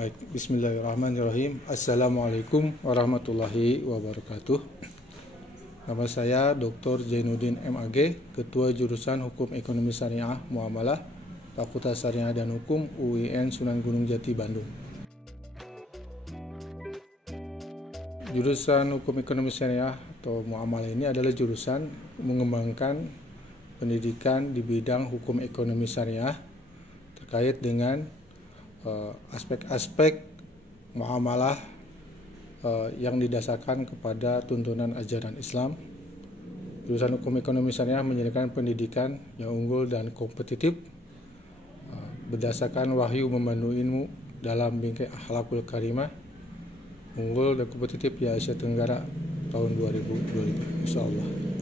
Baik, bismillahirrahmanirrahim. Assalamualaikum warahmatullahi wabarakatuh. Nama saya Dr. Zainuddin MAG, Ketua Jurusan Hukum Ekonomi Syariah Muamalah, Fakultas Syariah dan Hukum UIN Sunan Gunung Jati, Bandung. Jurusan Hukum Ekonomi Syariah atau Muamalah ini adalah jurusan mengembangkan pendidikan di bidang hukum ekonomi syariah terkait dengan aspek-aspek muamalah yang didasarkan kepada tuntunan ajaran Islam. Jurusan Hukum Ekonomi Syariah menyediakan pendidikan yang unggul dan kompetitif berdasarkan wahyu memandu ilmu dalam bingkai akhlakul karimah, unggul dan kompetitif di Asia Tenggara tahun 2020 insyaallah.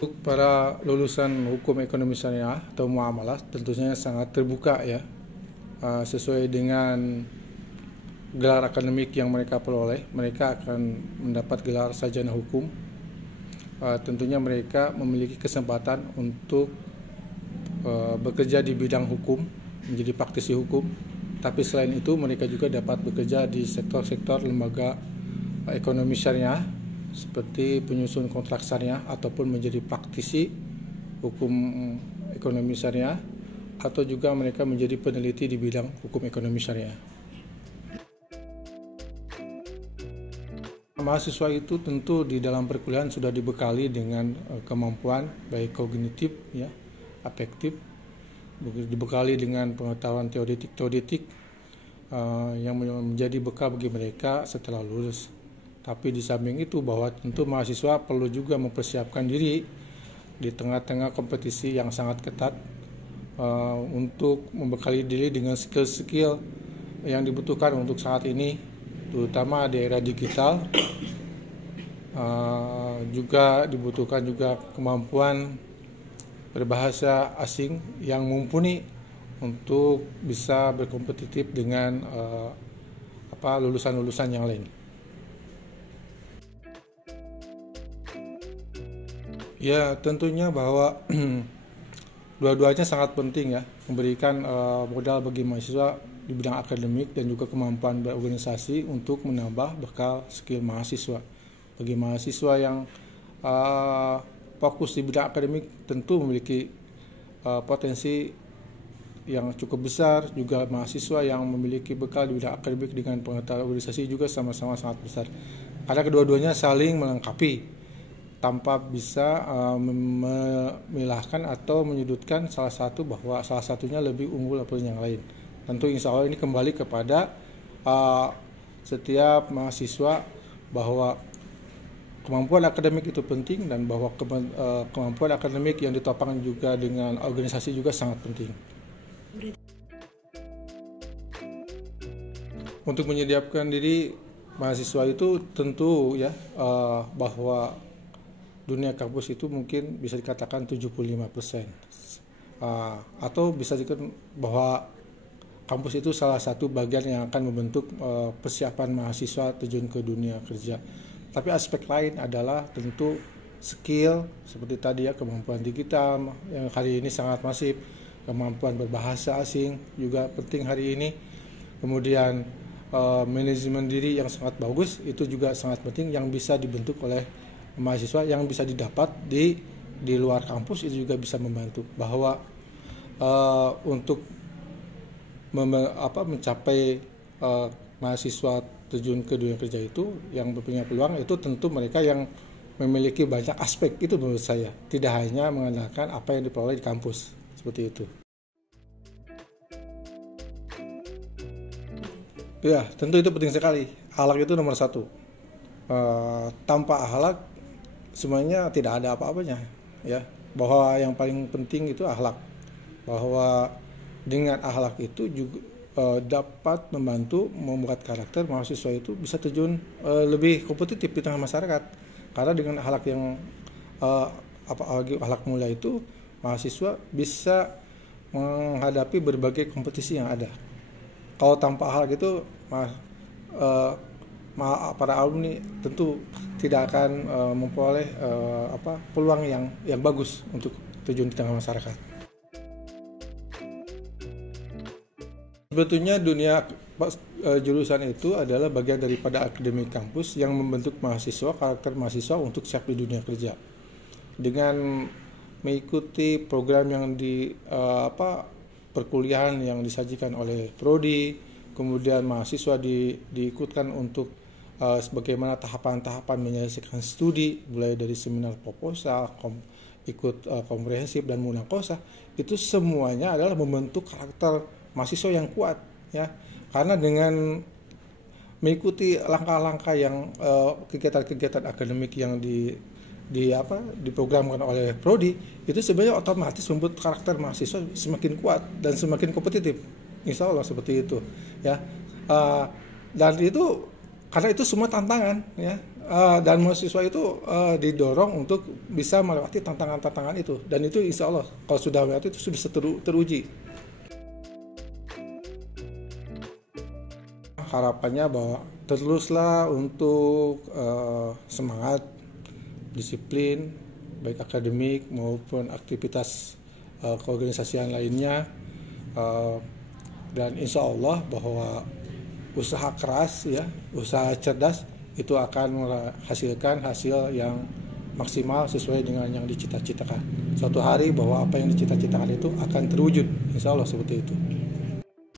Untuk para lulusan hukum ekonomi syariah atau muamalah tentunya sangat terbuka ya, sesuai dengan gelar akademik yang mereka peroleh. Mereka akan mendapat gelar sarjana hukum. Tentunya mereka memiliki kesempatan untuk bekerja di bidang hukum, menjadi praktisi hukum. Tapi selain itu mereka juga dapat bekerja di sektor-sektor lembaga ekonomi syariah seperti penyusun kontrak syariah ataupun menjadi praktisi hukum ekonomi syariah, atau juga mereka menjadi peneliti di bidang hukum ekonomi syariah. Mahasiswa itu tentu di dalam perkuliahan sudah dibekali dengan kemampuan baik kognitif ya, afektif, dibekali dengan pengetahuan teoretik yang menjadi bekal bagi mereka setelah lulus. Tapi di samping itu bahwa tentu mahasiswa perlu juga mempersiapkan diri di tengah-tengah kompetisi yang sangat ketat untuk membekali diri dengan skill-skill yang dibutuhkan untuk saat ini, terutama di era digital. Juga dibutuhkan juga kemampuan berbahasa asing yang mumpuni untuk bisa berkompetitif dengan lulusan-lulusan yang lain. Ya, tentunya bahwa dua-duanya sangat penting ya, memberikan modal bagi mahasiswa di bidang akademik dan juga kemampuan berorganisasi untuk menambah bekal skill mahasiswa. Bagi mahasiswa yang fokus di bidang akademik tentu memiliki potensi yang cukup besar. Juga mahasiswa yang memiliki bekal di bidang akademik dengan pengetahuan organisasi juga sama-sama sangat besar. Karena kedua-duanya saling melengkapi, tanpa bisa memilahkan atau menyudutkan salah satu bahwa salah satunya lebih unggul daripada yang lain. Tentu insya Allah ini kembali kepada setiap mahasiswa bahwa kemampuan akademik itu penting, dan bahwa kemampuan akademik yang ditopang juga dengan organisasi juga sangat penting. Untuk menyediakan diri mahasiswa itu tentu ya bahwa dunia kampus itu mungkin bisa dikatakan 75%, atau bisa dikatakan bahwa kampus itu salah satu bagian yang akan membentuk persiapan mahasiswa terjun ke dunia kerja. Tapi aspek lain adalah tentu skill seperti tadi ya, kemampuan digital yang hari ini sangat masif, kemampuan berbahasa asing juga penting hari ini, kemudian manajemen diri yang sangat bagus itu juga sangat penting yang bisa dibentuk oleh mahasiswa, yang bisa didapat di luar kampus itu juga bisa membantu bahwa untuk mencapai mahasiswa terjun ke dunia kerja itu yang punya peluang itu tentu mereka yang memiliki banyak aspek. Itu menurut saya, tidak hanya mengandalkan apa yang diperoleh di kampus seperti itu. Ya, tentu itu penting sekali. Akhlak itu nomor satu. Tanpa akhlak semuanya tidak ada apa-apanya ya, bahwa yang paling penting itu akhlak, bahwa dengan akhlak itu juga dapat membantu membuat karakter mahasiswa itu bisa terjun lebih kompetitif di tengah masyarakat. Karena dengan akhlak yang akhlak mulia itu mahasiswa bisa menghadapi berbagai kompetisi yang ada. Kalau tanpa akhlak itu para alumni tentu tidak akan memperoleh peluang yang bagus untuk terjun di tengah masyarakat. Sebetulnya dunia jurusan itu adalah bagian daripada akademik kampus yang membentuk mahasiswa, karakter mahasiswa untuk siap di dunia kerja. Dengan mengikuti program yang perkuliahan yang disajikan oleh prodi, kemudian mahasiswa diikutkan untuk sebagaimana tahapan-tahapan menyelesaikan studi, mulai dari seminar proposal, ikut komprehensif dan munakosa, itu semuanya adalah membentuk karakter mahasiswa yang kuat, ya. Karena dengan mengikuti langkah-langkah yang kegiatan-kegiatan akademik yang diprogramkan oleh prodi, itu sebenarnya otomatis membuat karakter mahasiswa semakin kuat dan semakin kompetitif. Insya Allah seperti itu, ya. Dan itu karena itu semua tantangan, ya. Dan mahasiswa itu didorong untuk bisa melewati tantangan-tantangan itu, dan itu insya Allah kalau sudah melewati itu bisa teruji. Harapannya bahwa teruslah untuk semangat, disiplin, baik akademik maupun aktivitas keorganisasian lainnya, dan insya Allah bahwa usaha keras, ya, usaha cerdas itu akan menghasilkan hasil yang maksimal sesuai dengan yang dicita-citakan. Suatu hari bahwa apa yang dicita-citakan itu akan terwujud, insya Allah seperti itu.